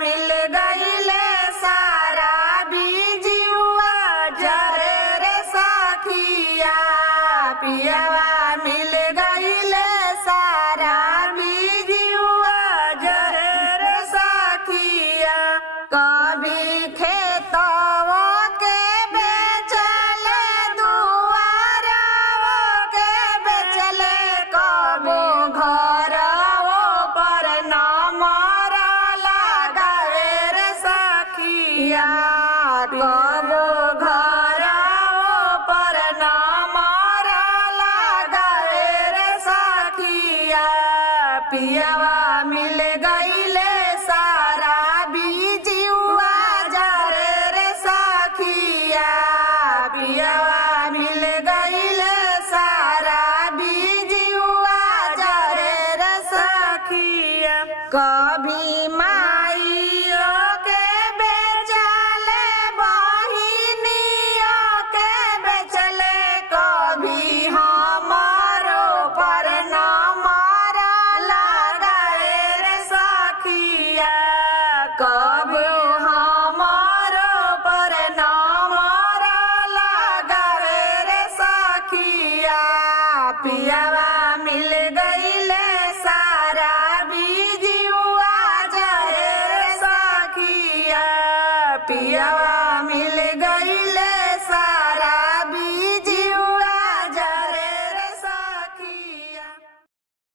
मिल गईले सारा बीजुआ जरे रे सखिया पियावा मिल गईले सारा बीजुआ जरे रे सखिया कभी खेतवा के बेचले दुआरवा के बेचले कबो घरवा पर न मरला गावे रे सखिया कबो घरवा पर न मरला गावे रे सखिया पियावा मिल गईले सारा बीजुआ जरे रे सखिया पियावा मिल गईले सारा बीजुआ जरे रे सखिया कभी माइयो के बेचले बहिनियो के बेचले कभी हमारो पर न मरला गावे रे सखिया कभी हमारो पर न मरला गावे रे सखिया पियावा मिल गईले सारा बीजुआ जरे रे सखिया पियावा